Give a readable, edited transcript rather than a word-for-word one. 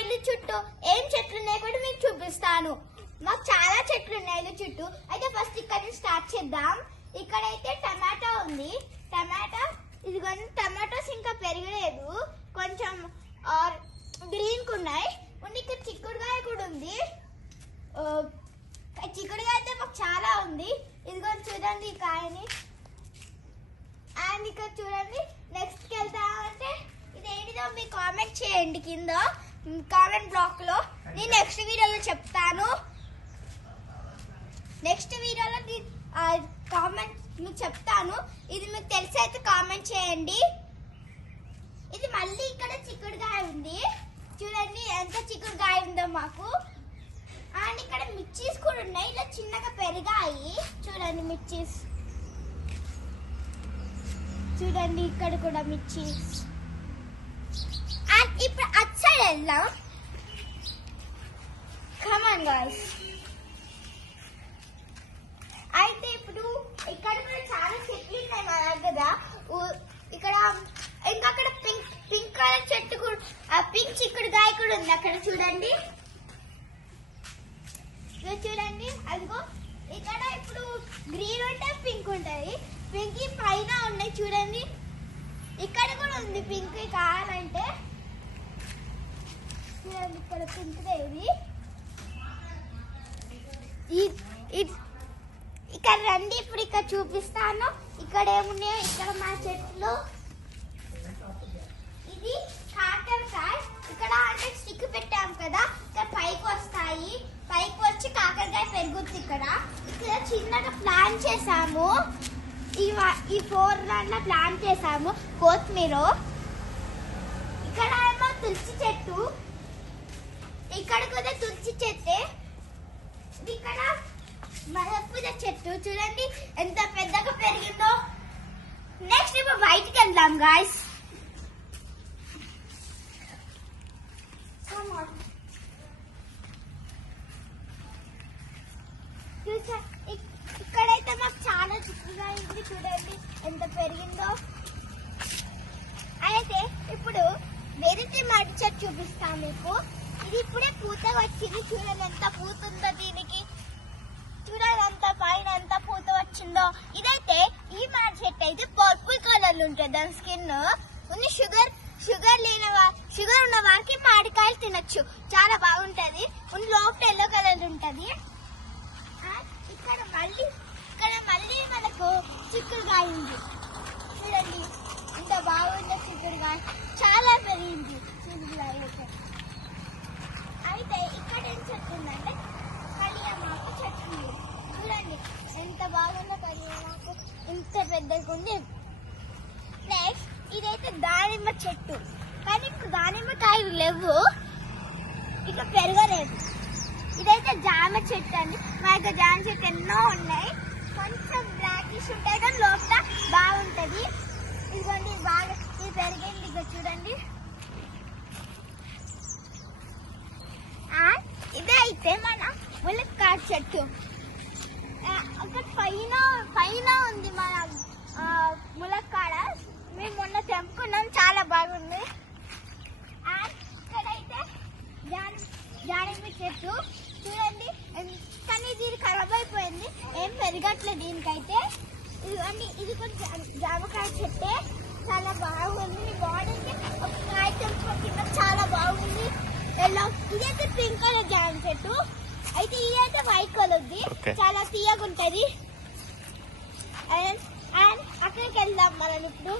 ఇల్లు చుట్టూ ఏం చెట్లు ఉన్నాయి కూడా మీకు చూపిస్తాను. మాకు చాలా చెట్లు ఉన్నాయి ఇల్లు చుట్టూ. అయితే ఫస్ట్ ఇక్కడ నుంచి స్టార్ట్ చేద్దాం. ఇక్కడైతే టమాటా ఉంది. టమాటా ఇదిగోండి, టమాటోస్ ఇంకా పెరగలేదు, కొంచెం గ్రీన్ కు ఉన్నాయి. ఇక్కడ చిక్కుడుకాయ కూడా ఉంది. చిక్కుడుకాయ అయితే మాకు చాలా ఉంది. ఇదిగో చూడండి ఈ కాయని. అండ్ ఇక్కడ చూడండి నెక్స్ట్కి వెళ్తామంటే ఇదేంటిదో మీరు కామెంట్ చేయండి కింద కామెంట్ బ్లాక్ లో. నేను నెక్స్ట్ వీడియోలో చెప్తాను. నెక్స్ట్ వీడియోలో కామెంట్ మీకు చెప్తాను. ఇది మీకు తెలిసి అయితే కామెంట్ చేయండి. ఇది మళ్ళీ ఇక్కడ చిక్కుడుకాయ ఉంది. చూడండి ఎంత చిక్కుడుకాయ ఉందో మాకు. అండ్ ఇక్కడ మిర్చీస్ కూడా ఉన్నాయి, ఇలా చిన్నగా పెరిగాయి. చూడండి మిర్చీస్, చూడండి ఇక్కడ కూడా మిర్చీస్. అండ్ ఇప్పుడు అటు సైడ్ వెళ్దాం. Come on guys. అయితే ఇప్పుడు ఇక్కడ కూడా చాలా చెట్లు ఉన్నాయి మా దగ్గర. ఇక్కడ ఇంకా అక్కడ పింక్ కలర్ చెట్టు కూడా, పింక్ చిక్కుడుకాయ కూడా ఉంది అక్కడ. చూడండి చూడండి అదిగో. ఇక్కడ ఇప్పుడు గ్రీన్ ఉంటే పింక్ ఉంటది. పింక్ పైన ఉన్నాయి చూడండి. ఇక్కడ కూడా ఉంది పింక్ కావాలంటే. చూడండి ఇక్కడ పింక్ దేవి. ఇక్కడ రండి, ఇప్పుడు ఇక్కడ చూపిస్తాను. ఇక్కడ ఏమున్నాయో. ఇక్కడ మా చెట్లు, ఇది కాకరకాయ. ఇక్కడ అంటే స్టిక్ పెట్టాం కదా, ఇక్కడ పైకి వస్తాయి. పైకి వచ్చి కాకరకాయ పెరుగుతుంది. ఇక్కడ చిన్నగా ప్లాన్ చేసాము. ఈ 4 దాంట్లో ప్లాన్ చేసాము కొత్తిమీర. ఇక్కడ ఏమో తులసి చెట్టు, ఇక్కడ కూడా తులసి చెట్టే. ఇక్కడ మల్లెపూల చెట్టు చూడండి ఎంత పెద్దగా పెరిగిందో. నెక్స్ట్ ఇప్పుడు బయటికి వెళ్దాం గాయస్. ఇక్కడైతే మాకు చాలా చిక్కుగా ఉంది. చూడండి ఎంత పెరిగిందో. అయితే ఇప్పుడు వెరైటీ మడి చెట్టు చూపిస్తాను మీకు. ఇది ఇప్పుడే పూత వచ్చింది. చూడండి ఎంత పూత ఉందో దీనికి. చూడండి అంత పైన ఎంత పూత వచ్చిందో. ఇదైతే ఈ మాడి చెట్టు అయితే పర్పుల్ కలర్ ఉంటుంది దాని స్కిన్. షుగర్ ఉన్న వారికి మామిడికాయలు తినొచ్చు, చాలా బాగుంటది. లోపల ఎల్లో కలర్ ఉంటది. ఇక్కడ మళ్ళీ మనకు చిక్కుడుకాయ ఉంది. చూడండి ఎంత బాగుందో చిక్కుడుకాయ, చాలా పెరిగింది చిక్కుడుకాయ. అయితే ఇక్కడ ఏం చెట్టు ఉందంటే కలియమాకు చెట్టు. చూడండి ఎంత బాగుందో కలియమాకు, ఇంత పెద్దగా ఉంది. నెక్స్ట్ ఇదైతే దానిమ్మ చెట్టు, కానీ ఇప్పుడు దానిమ్మకాయలు లేవు, ఇక పెరగలేదు. ఇదైతే జామ చెట్టు అండి. మా యొక్క జామ చెట్టు ఎన్నో ఉన్నాయి. కొంచెం బ్లాకిష్ ఉంటాయి కానీ లోపల బాగుంటది. ఇదిగోండి బాగా ఇది పెరిగింది. ఇక చూడండి. ఇదే అయితే మన ములక్కాడ చెట్టు. ఒక పైన ఉంది మన ములక్కాడ. మేము మొన్న తెంపుకున్నాం, చాలా బాగుంది. ఇక్కడైతే జానమ్మ చెట్టు చూడండి, కానీ ఇది ఖరాబ్ అయిపోయింది, ఏం పెరగట్లేదు దీనికైతే. ఇది కొంచెం జామకాయ చెట్టే, చాలా బాగుంది. బాగుంది, ఒక కాయ తెంపుకుంటున్నా, చాలా బాగుంది. ఇదైతే పింక్ కలర్ జామ చెట్టు. అయితే ఇది అయితే వైట్ కలర్ది, చాలా తీయగా ఉంటది. అండ్ అక్కడికి వెళ్దాం మనం ఇప్పుడు.